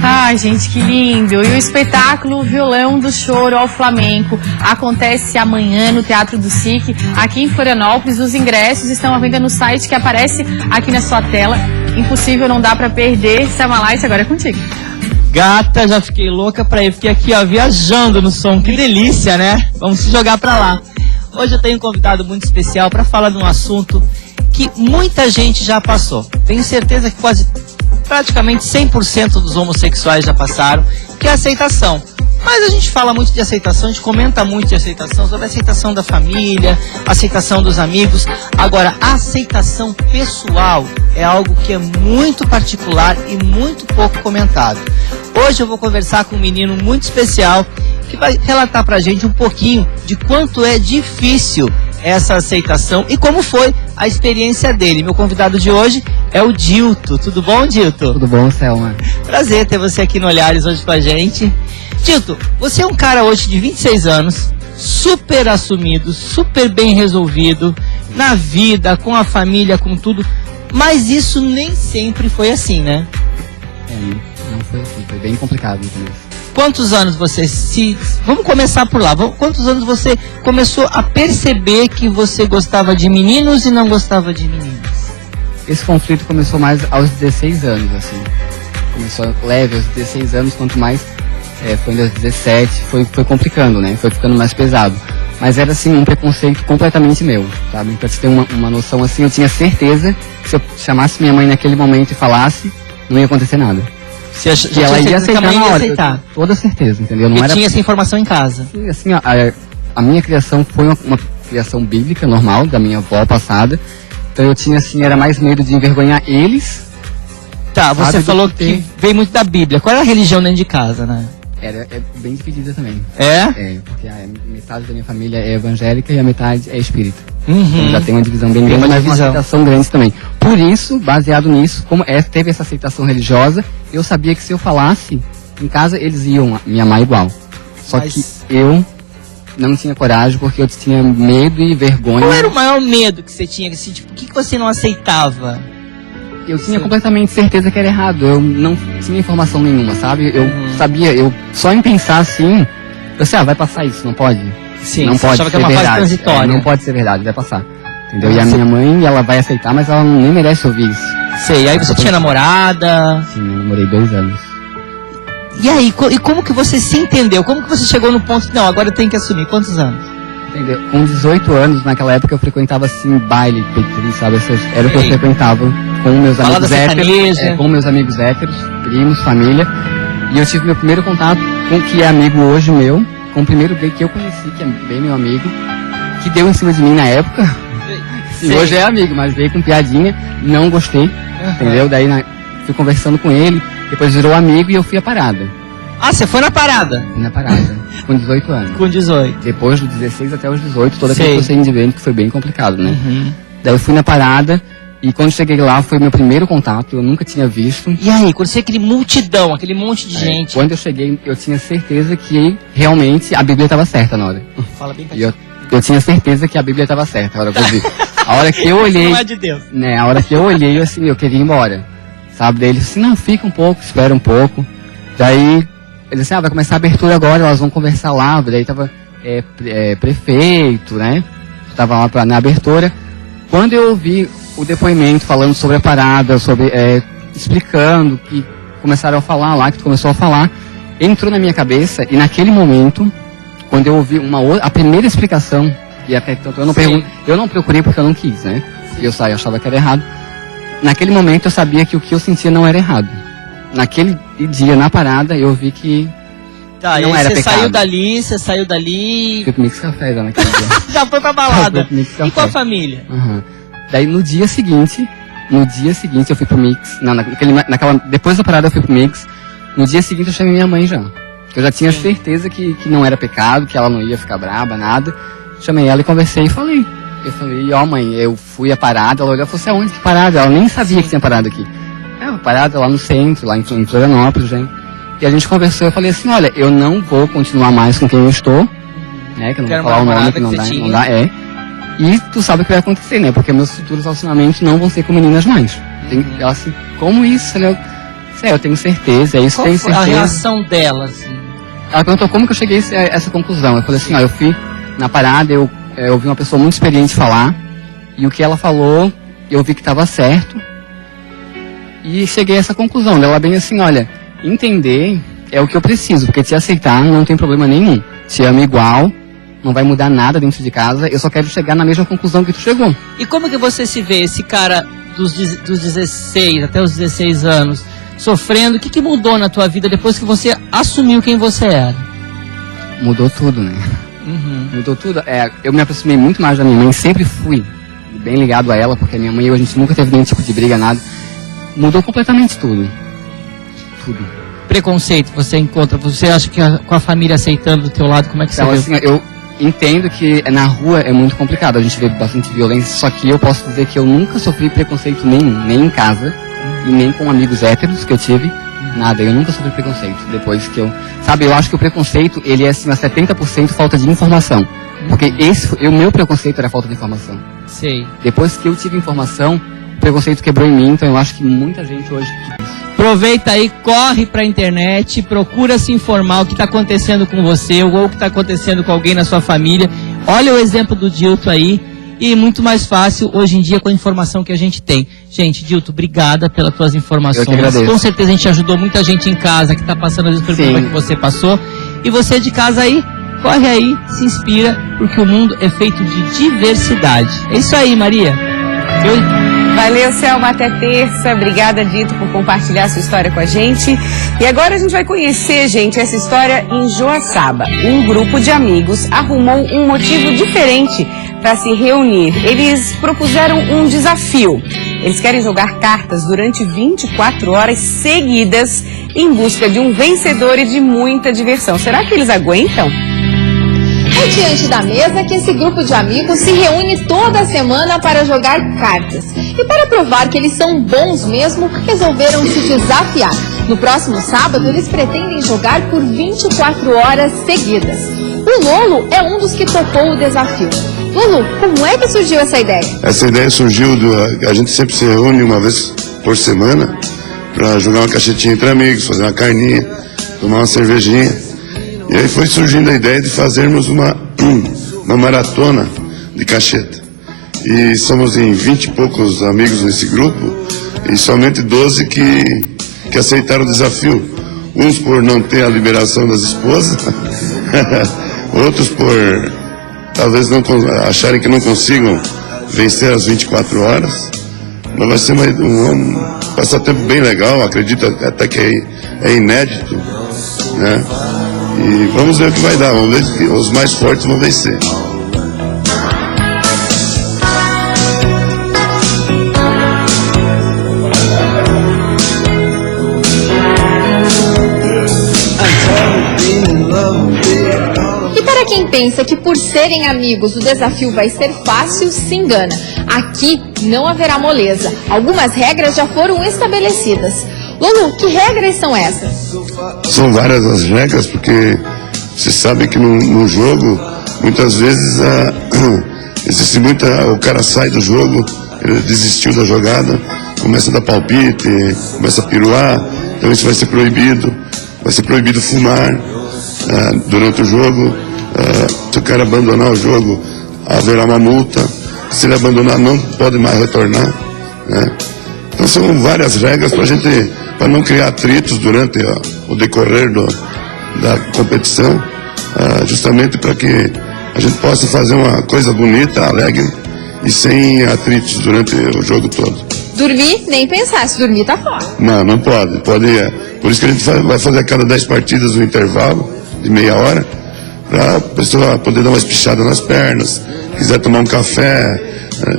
Ai, gente, que lindo! E o espetáculo Violão do Choro ao Flamenco acontece amanhã no Teatro do SIC, aqui em Florianópolis. Os ingressos estão à venda no site que aparece aqui na sua tela. Impossível, não dá pra perder. Samalaite, agora é contigo. Gata, já fiquei louca pra ir. Fiquei aqui, ó, viajando no som. Que delícia, né? Vamos se jogar pra lá. Hoje eu tenho um convidado muito especial pra falar de um assunto que muita gente já passou. Tenho certeza que praticamente 100% dos homossexuais já passaram, que é a aceitação. Mas a gente fala muito de aceitação, a gente comenta muito de aceitação, sobre a aceitação da família, a aceitação dos amigos. Agora, a aceitação pessoal é algo que é muito particular e muito pouco comentado. Hoje eu vou conversar com um menino muito especial que vai relatar pra gente um pouquinho de quanto é difícil essa aceitação e como foi a experiência dele. Meu convidado de hoje é o Dilto. Tudo bom, Dilto? Tudo bom, Selma. Prazer ter você aqui no Olhares hoje com a gente. Dilto, você é um cara hoje de 26 anos, super assumido, super bem resolvido, na vida, com a família, com tudo, mas isso nem sempre foi assim, né? Não foi assim, foi bem complicado no começo. Quantos anos você Vamos começar por lá. Quantos anos você começou a perceber que você gostava de meninos e não gostava de meninas? Esse conflito começou mais aos 16 anos, assim. Começou leve aos 16 anos, quanto mais foi aos 17, foi complicando, né? Foi ficando mais pesado. Mas era, assim, um preconceito completamente meu, sabe? Pra você ter uma noção, assim, eu tinha certeza que se eu chamasse minha mãe naquele momento e falasse, não ia acontecer nada. E ela ia aceitar na hora, toda certeza, entendeu? Não tinha essa informação em casa? Sim, assim, a minha criação foi uma criação bíblica normal, da minha avó passada. Então eu tinha, assim, era mais medo de envergonhar eles. Tá, você falou que veio muito da Bíblia. Qual era a religião dentro de casa, né? É bem dividida também. É? Porque a metade da minha família é evangélica e a metade é espírita. Então já tem uma divisão bem grande, mas uma aceitação grande também. Por isso, baseado nisso, como teve essa aceitação religiosa, eu sabia que se eu falasse, em casa eles iam me amar igual. Só que eu não tinha coragem porque eu tinha medo e vergonha. Qual era o maior medo que você tinha? Assim, tipo, o que você não aceitava? Eu tinha completamente certeza que era errado. Eu não tinha informação nenhuma, sabe? Eu sabia, eu só em pensar assim, eu sei, vai passar isso, não pode? Sim, não você pode achava ser que era uma fase verdade. transitória. Não pode ser verdade, vai passar. Entendeu? E a minha mãe, ela vai aceitar, mas ela nem merece ouvir isso. Sei, aí você tinha namorada? Sim, eu namorei 2 anos. E aí, e como que você se entendeu? Como que você chegou no ponto de, não, agora eu tenho que assumir? Quantos anos? Entendeu? Com 18 anos, naquela época eu frequentava assim, baile, petri, sabe? Era o que eu frequentava com meus amigos héteros. Com meus amigos héteros, primos, família. E eu tive meu primeiro contato com o que é amigo hoje meu, com o primeiro gay que eu conheci, que é bem meu amigo, que deu em cima de mim na época. Sim, hoje é amigo, mas veio com piadinha, não gostei, entendeu? Daí fui conversando com ele, depois virou amigo e eu fui à parada. Ah, você foi na parada? Fui na parada, com 18 anos. Com 18. Depois dos 16 até os 18, toda aquele procedimento que foi bem complicado, né? Daí eu fui na parada e quando cheguei lá foi meu primeiro contato, eu nunca tinha visto. E aí, quando você aquele multidão, aquele monte de gente? Quando eu cheguei, eu tinha certeza que realmente a Bíblia estava certa na hora. Fala bem, eu tinha certeza que a Bíblia estava certa, a hora que eu vi. A hora que eu olhei, não é de Deus. Né, a hora que eu olhei, assim, eu queria ir embora. Sabe? Daí ele disse, não, fica um pouco, espera um pouco. Daí ele disse, vai começar a abertura agora, elas vão conversar lá. Daí tava prefeito, né? Tava lá na abertura. Quando eu ouvi o depoimento falando sobre a parada, sobre explicando, que começaram a falar lá, que tu começou a falar, entrou na minha cabeça e naquele momento, quando eu ouvi a primeira explicação, e até tanto eu não procurei porque eu não quis, né? Eu achava que era errado. Naquele momento eu sabia que o que eu sentia não era errado. Naquele dia, na parada, eu vi que não era pecado. Você saiu dali... Fui pro Mix Café já naquele dia. Já foi pra balada. E com a família? Daí no dia seguinte eu fui pro Mix. Depois da parada eu fui pro Mix. No dia seguinte eu chamei minha mãe já. Eu já tinha certeza que não era pecado, que ela não ia ficar braba, nada. Chamei ela e conversei e falei. Eu falei, mãe, eu fui à parada. Ela olhou e falou, você aonde que parada? Ela nem sabia que tinha parada aqui. Uma parada lá no centro, lá em Florianópolis, gente. E a gente conversou, eu falei assim, olha, eu não vou continuar mais com quem eu estou, né? Que eu não vou falar o nome, que não dá, E tu sabe o que vai acontecer, né? Porque meus futuros relacionamentos não vão ser com meninas mais. Ela assim, como isso? Eu tenho certeza, é isso, Qual tenho foi certeza. a reação dela, assim? Ela perguntou como que eu cheguei a essa conclusão. Eu falei assim, eu fui na parada, eu ouvi uma pessoa muito experiente falar, e o que ela falou, eu vi que estava certo, e cheguei a essa conclusão. Ela bem assim, olha, entender é o que eu preciso, porque te aceitar não tem problema nenhum. Te amo igual, não vai mudar nada dentro de casa, eu só quero chegar na mesma conclusão que tu chegou. E como que você se vê, esse cara dos 16 até os 16 anos, sofrendo? O que mudou na tua vida depois que você assumiu quem você era? Mudou tudo, né? Mudou tudo. Eu me aproximei muito mais da minha mãe, sempre fui bem ligado a ela, porque a minha mãe e eu, a gente nunca teve nenhum tipo de briga, nada. Mudou completamente tudo. Tudo. Preconceito você encontra? Você acha que com a família aceitando do teu lado, como é que então, você assim, eu entendo que na rua é muito complicado, a gente vê bastante violência, só que eu posso dizer que eu nunca sofri preconceito nenhum, nem em casa, e nem com amigos héteros que eu tive. Nada, eu nunca sofri preconceito. Depois que eu acho que o preconceito, ele é assim, a 70% falta de informação. Porque o meu preconceito era falta de informação. Sei. Depois que eu tive informação, o preconceito quebrou em mim, então eu acho que muita gente hoje... Aproveita aí, corre pra internet, procura se informar o que está acontecendo com você, ou o que está acontecendo com alguém na sua família. Olha o exemplo do Dilto aí. E muito mais fácil hoje em dia com a informação que a gente tem. Gente, Dilto, obrigada pelas tuas informações. Eu que agradeço. Com certeza a gente ajudou muita gente em casa que está passando às vezes pelo problema que você passou. E você de casa aí, corre aí, se inspira, porque o mundo é feito de diversidade. É isso aí, Maria. Valeu, Selma, até terça. Obrigada, Dito, por compartilhar sua história com a gente. E agora a gente vai conhecer, gente, essa história em Joaçaba. Um grupo de amigos arrumou um motivo diferente para se reunir. Eles propuseram um desafio. Eles querem jogar cartas durante 24 horas seguidas em busca de um vencedor e de muita diversão. Será que eles aguentam? É diante da mesa que esse grupo de amigos se reúne toda semana para jogar cartas. E para provar que eles são bons mesmo, resolveram se desafiar. No próximo sábado, eles pretendem jogar por 24 horas seguidas. O Lolo é um dos que topou o desafio. Lolo, como é que surgiu essa ideia? Essa ideia surgiu a gente sempre se reúne uma vez por semana para jogar uma cachetinha entre amigos, fazer uma carninha, tomar uma cervejinha. E aí foi surgindo a ideia de fazermos uma maratona de cacheta. E somos em 20 e poucos amigos nesse grupo e somente 12 que aceitaram o desafio. Uns por não ter a liberação das esposas, outros por talvez não acharem que não consigam vencer as 24 horas. Mas vai ser um passatempo bem legal, acredito até que é inédito, né? E vamos ver o que vai dar, vamos ver que os mais fortes vão vencer. Quem pensa que por serem amigos o desafio vai ser fácil, se engana. Aqui não haverá moleza. Algumas regras já foram estabelecidas. Lolo, que regras são essas? São várias as regras, porque você sabe que no jogo, muitas vezes, existe o cara sai do jogo, ele desistiu da jogada, começa a dar palpite, começa a piruar, então isso vai ser proibido. Vai ser proibido fumar durante o jogo. Se o cara abandonar o jogo, haverá uma multa. Se ele abandonar, não pode mais retornar, né? Então são várias regras para não criar atritos durante o decorrer da competição, justamente para que a gente possa fazer uma coisa bonita, alegre e sem atritos durante o jogo todo. Dormir, nem pensar, se dormir tá fora. Não pode. Por isso que a gente vai fazer a cada 10 partidas no intervalo de meia hora, para a pessoa poder dar uma espichada nas pernas, quiser tomar um café,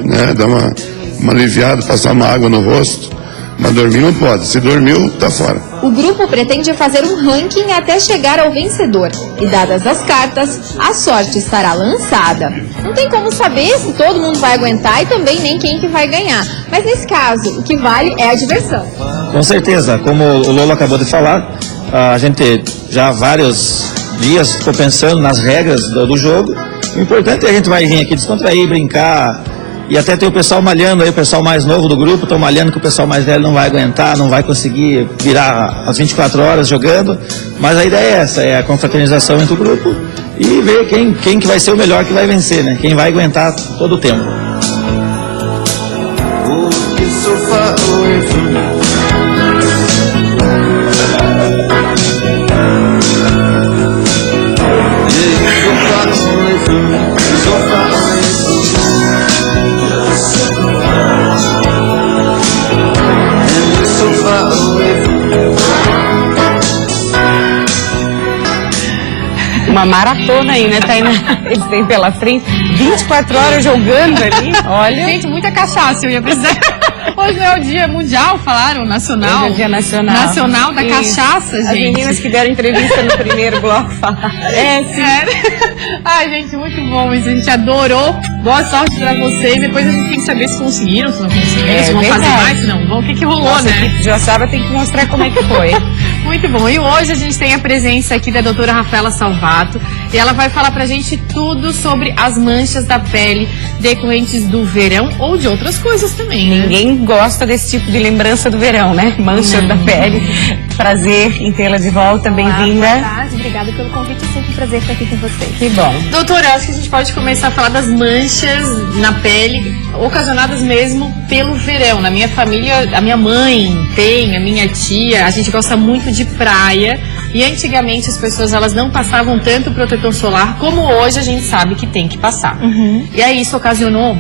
né, dar uma aliviada, passar uma água no rosto, mas dormir não pode. Se dormiu, tá fora. O grupo pretende fazer um ranking até chegar ao vencedor. E dadas as cartas, a sorte estará lançada. Não tem como saber se todo mundo vai aguentar e também nem quem que vai ganhar. Mas nesse caso, o que vale é a diversão. Com certeza, como o Lolo acabou de falar, a gente já há vários dias ficou pensando nas regras do jogo. O importante é a gente vai vir aqui descontrair, brincar e até ter o pessoal malhando aí, o pessoal mais novo do grupo, estão malhando que o pessoal mais velho não vai aguentar, não vai conseguir virar as 24 horas jogando, mas a ideia é essa, é a confraternização entre o grupo e ver quem que vai ser o melhor que vai vencer, né? Quem vai aguentar todo o tempo. Uma maratona aí, né, Tainá? Eles têm pela frente 24 horas jogando ali. Olha. Gente, muita cachaça, eu ia precisar. Hoje não é o dia mundial, falaram, nacional. Hoje é o dia nacional. Nacional da cachaça, gente. As meninas que deram entrevista no primeiro bloco falaram. Sim. Ai, gente, muito bom isso. A gente adorou. Boa sorte pra vocês. Depois a gente tem que saber se conseguiram, se não conseguiram, se vão fazer mais, se não vão. O que rolou, nossa, né? A equipe de Joaçaba tem que mostrar como é que foi. Muito bom. E hoje a gente tem a presença aqui da doutora Rafaela Salvato. E ela vai falar pra gente tudo sobre as manchas da pele decorrentes do verão ou de outras coisas também, né? Ninguém gosta desse tipo de lembrança do verão, né? Mancha da pele. Prazer em tê-la de volta. Bem-vinda. Boa tarde. Obrigada pelo convite. É sempre um prazer estar aqui com vocês. Que bom. Doutora, acho que a gente pode começar a falar das manchas na pele ocasionadas mesmo pelo verão. Na minha família, a minha mãe tem, a minha tia, a gente gosta muito de praia. E antigamente as pessoas elas não passavam tanto protetor solar como hoje a gente sabe que tem que passar. E aí isso ocasionou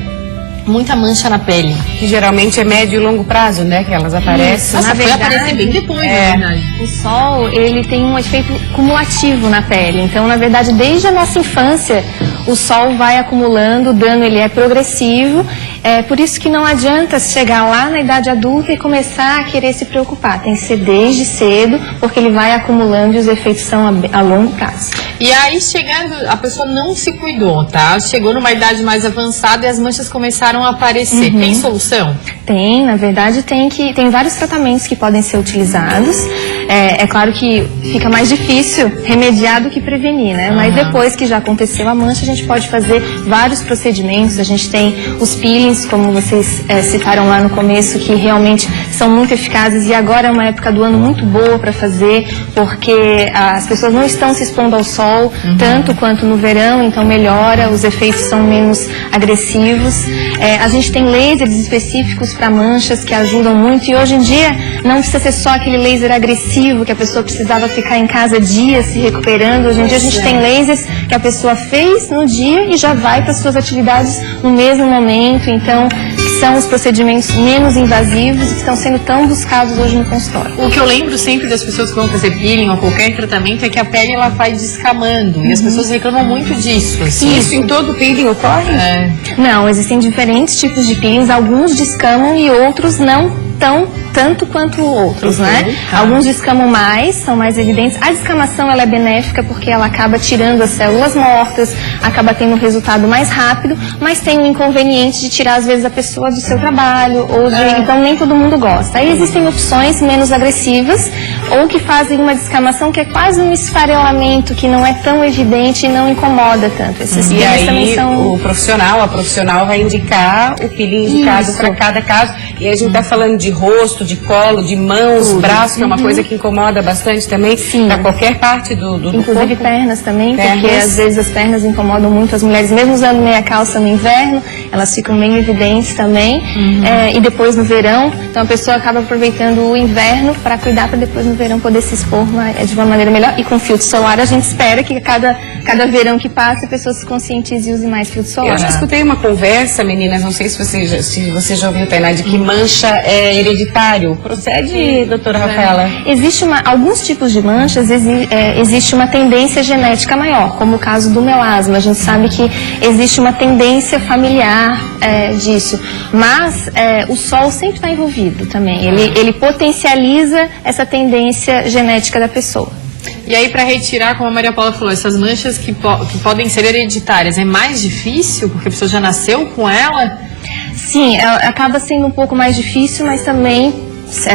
muita mancha na pele. Que geralmente é médio e longo prazo, né? Que elas aparecem. Nossa, foi aparecer bem depois, na verdade. O sol, ele tem um efeito cumulativo na pele. Então, na verdade, desde a nossa infância, o sol vai acumulando, o dano ele é progressivo É por isso que não adianta chegar lá na idade adulta e começar a querer se preocupar. Tem que ser desde cedo, porque ele vai acumulando e os efeitos são a longo prazo. E aí, chegando, a pessoa não se cuidou, tá? Chegou numa idade mais avançada e as manchas começaram a aparecer. Tem solução? Tem, na verdade tem vários tratamentos que podem ser utilizados. É claro que fica mais difícil remediar do que prevenir, né? Mas depois que já aconteceu a mancha, a gente pode fazer vários procedimentos. A gente tem os peelings, como vocês citaram lá no começo, que realmente são muito eficazes e agora é uma época do ano muito boa para fazer, porque as pessoas não estão se expondo ao sol tanto quanto no verão, então melhora, os efeitos são menos agressivos. A gente tem lasers específicos para manchas que ajudam muito e hoje em dia não precisa ser só aquele laser agressivo que a pessoa precisava ficar em casa dias se recuperando. Hoje em dia a gente tem lasers que a pessoa fez no dia e já vai para suas atividades no mesmo momento, então são os procedimentos menos invasivos e que estão sendo tão buscados hoje no consultório. O que eu lembro sempre das pessoas que vão fazer peeling ou qualquer tratamento é que a pele ela vai descamando e as pessoas reclamam muito disso. Assim. Isso em todo peeling ocorre? Não, existem diferentes tipos de peelings, alguns descamam e outros não tanto quanto outros, né? Alguns descamam mais, são mais evidentes. A descamação ela é benéfica porque ela acaba tirando as células mortas, acaba tendo um resultado mais rápido, mas tem um inconveniente de tirar às vezes a pessoa do seu trabalho, então nem todo mundo gosta. Aí existem opções menos agressivas ou que fazem uma descamação que é quase um esfarelamento, que não é tão evidente e não incomoda tanto. Esses E aí também são... a profissional vai indicar o peeling indicado para cada caso. E a gente está falando de rosto, de colo, de mãos, braços, que é uma coisa que incomoda bastante também, para qualquer parte do Inclusive corpo. pernas também, porque Pernas. às vezes as pernas incomodam muito as mulheres, mesmo usando meia calça no inverno, elas ficam bem evidentes também, e depois no verão, então a pessoa acaba aproveitando o inverno para cuidar, para depois no verão poder se expor de uma maneira melhor. E com filtro solar a gente espera que cada verão que passa a pessoa se conscientize e use mais filtro solar. Eu já escutei uma conversa, meninas, não sei se você já ouviu, Tainá, de que mancha é hereditário. Procede, doutora Rafaela? Existe alguns tipos de manchas, existe uma tendência genética maior, como o caso do melasma. A gente sabe que existe uma tendência familiar disso, mas o sol sempre está envolvido também. Ele potencializa essa tendência genética da pessoa. E aí, para retirar, como a Maria Paula falou, essas manchas que podem ser hereditárias, é mais difícil porque a pessoa já nasceu com ela? Sim, acaba sendo um pouco mais difícil, mas também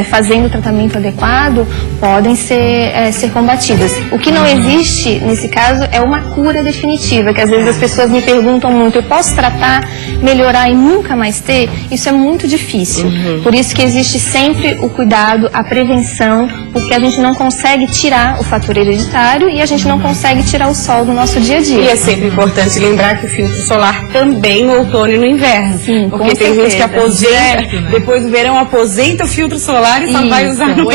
fazendo o tratamento adequado, podem ser combatidas. O que não existe, nesse caso, é uma cura definitiva, que às vezes as pessoas me perguntam muito, eu posso tratar, melhorar e nunca mais ter? Isso é muito difícil. Por isso que existe sempre o cuidado, a prevenção, porque a gente não consegue tirar o fator hereditário e a gente não consegue tirar o sol do nosso dia a dia. E é sempre importante lembrar que o filtro solar também no outono e no inverno. Sim, porque tem gente que aposenta, depois do verão aposenta o filtro solar e só vai usar no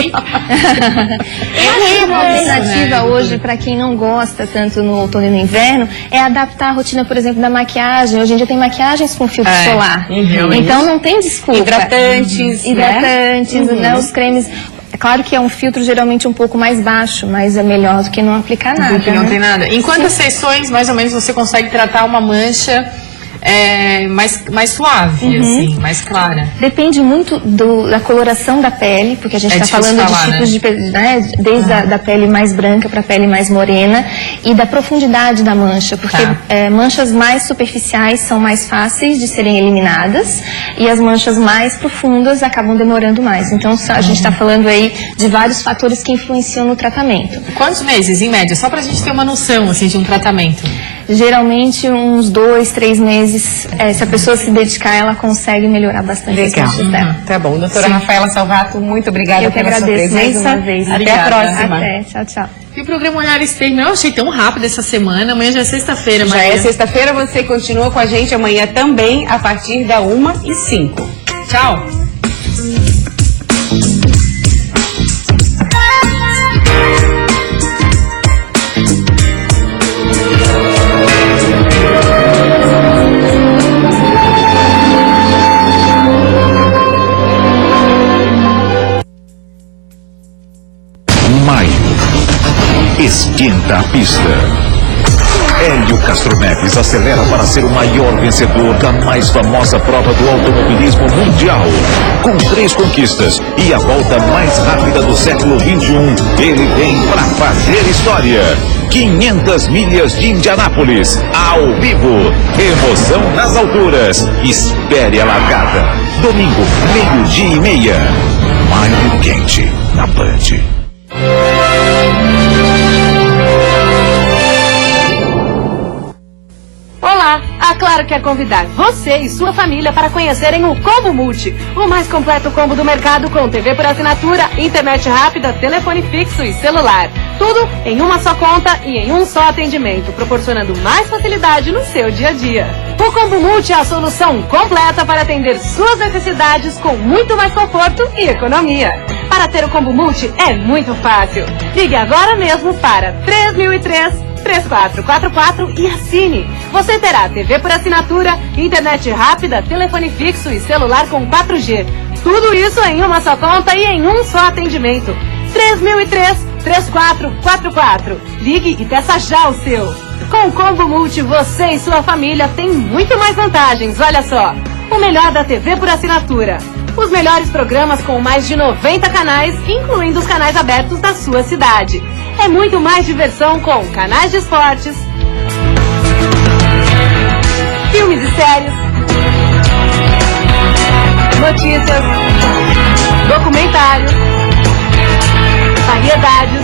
uma alternativa hoje para quem não gosta tanto no outono e no inverno é adaptar a rotina, por exemplo, da maquiagem. Hoje em dia tem maquiagens com filtro solar. Então não tem desculpa. Hidratantes, né? Os cremes. É claro que é um filtro geralmente um pouco mais baixo, mas é melhor do que não aplicar nada. Porque não tem nada. Em quantas sessões, mais ou menos, você consegue tratar uma mancha mais suave, assim, mais clara? Depende muito da coloração da pele, porque a gente está falando de tipos de pele, né? Desde da pele mais branca para a pele mais morena, e da profundidade da mancha, porque manchas mais superficiais são mais fáceis de serem eliminadas e as manchas mais profundas acabam demorando mais. Então a gente está falando aí de vários fatores que influenciam no tratamento. Quantos meses, em média? Só para a gente ter uma noção assim, de um tratamento. Geralmente uns 2, 3 meses, se a pessoa se dedicar, ela consegue melhorar bastante as manchas dela. Tá bom. Doutora Rafaela Salvato, muito obrigada pela sua presença. Mais uma vez. Até a próxima. Até, tchau, tchau. E o programa Olhares terminou, eu achei tão rápido essa semana, amanhã já é sexta-feira, Já é sexta-feira, você continua com a gente amanhã também, a partir da 1h05. Tchau! Esquenta a pista. Hélio Castro Neves acelera para ser o maior vencedor da mais famosa prova do automobilismo mundial. Com 3 conquistas e a volta mais rápida do século XXI, ele vem para fazer história. 500 milhas de Indianápolis, ao vivo. Emoção nas alturas. Espere a largada. Domingo, 12:30. Maio quente, na Band. Olá, a Claro quer convidar você e sua família para conhecerem o Combo Multi, o mais completo combo do mercado com TV por assinatura, internet rápida, telefone fixo e celular. Tudo em uma só conta e em um só atendimento, proporcionando mais facilidade no seu dia a dia. O Combo Multi é a solução completa para atender suas necessidades com muito mais conforto e economia. Para ter o Combo Multi é muito fácil. Ligue agora mesmo para 3003-3444 e assine. Você terá TV por assinatura, internet rápida, telefone fixo e celular com 4G. Tudo isso em uma só conta e em um só atendimento. 3003-3444. Ligue e peça já o seu. Com o Combo Multi, você e sua família têm muito mais vantagens. Olha só, o melhor da TV por assinatura. Os melhores programas com mais de 90 canais, incluindo os canais abertos da sua cidade. É muito mais diversão com canais de esportes, filmes e séries, notícias, documentários, variedades,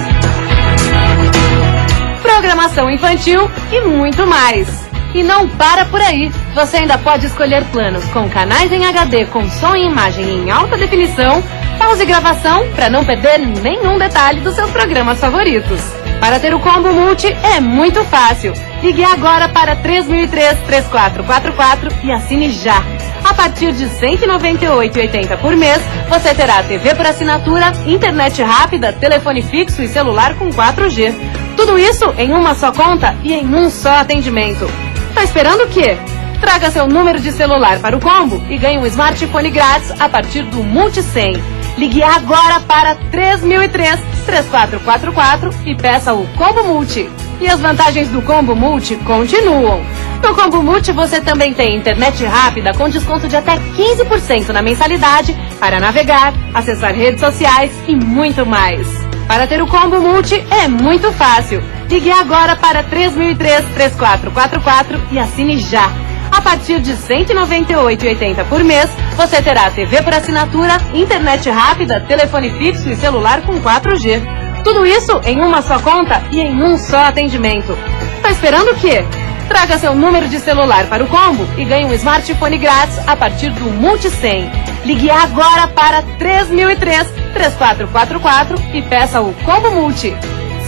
programação infantil e muito mais. E não para por aí. Você ainda pode escolher planos com canais em HD com som e imagem em alta definição, pause e gravação para não perder nenhum detalhe dos seus programas favoritos. Para ter o Combo Multi é muito fácil. Ligue agora para 3003-3444 e assine já. A partir de R$ 198,80 por mês, você terá TV por assinatura, internet rápida, telefone fixo e celular com 4G. Tudo isso em uma só conta e em um só atendimento. Tá esperando o quê? Traga seu número de celular para o combo e ganhe um smartphone grátis a partir do Multi 100. Ligue agora para 3003-3444 e peça o Combo Multi. E as vantagens do Combo Multi continuam. No Combo Multi você também tem internet rápida com desconto de até 15% na mensalidade para navegar, acessar redes sociais e muito mais. Para ter o Combo Multi é muito fácil. Ligue agora para 3003-3444 e assine já. A partir de R$ 198,80 por mês, você terá TV por assinatura, internet rápida, telefone fixo e celular com 4G. Tudo isso em uma só conta e em um só atendimento. Tá esperando o quê? Traga seu número de celular para o combo e ganhe um smartphone grátis a partir do Multi 100. Ligue agora para 3003-3444 e peça o Combo Multi.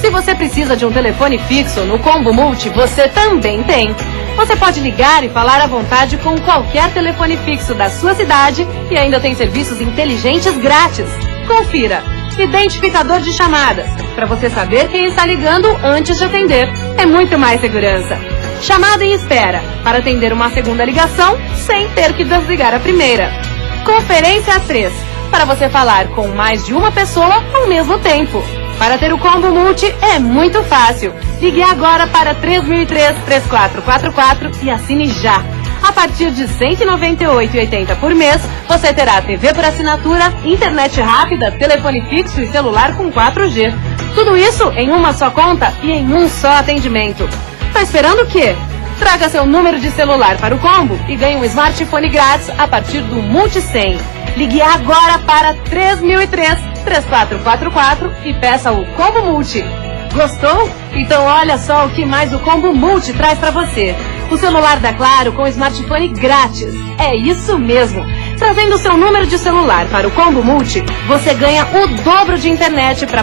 Se você precisa de um telefone fixo no Combo Multi, você também tem. Você pode ligar e falar à vontade com qualquer telefone fixo da sua cidade e ainda tem serviços inteligentes grátis. Confira. Identificador de chamadas, para você saber quem está ligando antes de atender. É muito mais segurança. Chamada em espera, para atender uma segunda ligação sem ter que desligar a primeira. Conferência a 3, para você falar com mais de uma pessoa ao mesmo tempo. Para ter o Combo Multi é muito fácil. Ligue agora para 3003-3444 e assine já. A partir de R$ 198,80 por mês, você terá TV por assinatura, internet rápida, telefone fixo e celular com 4G. Tudo isso em uma só conta e em um só atendimento. Tá esperando o quê? Traga seu número de celular para o combo e ganhe um smartphone grátis a partir do Multi 100. Ligue agora para 3003-3444 e peça o Combo Multi. Gostou? Então olha só o que mais o Combo Multi traz para você. O celular da Claro com smartphone grátis. É isso mesmo. Trazendo seu número de celular para o Combo Multi, você ganha o dobro de internet para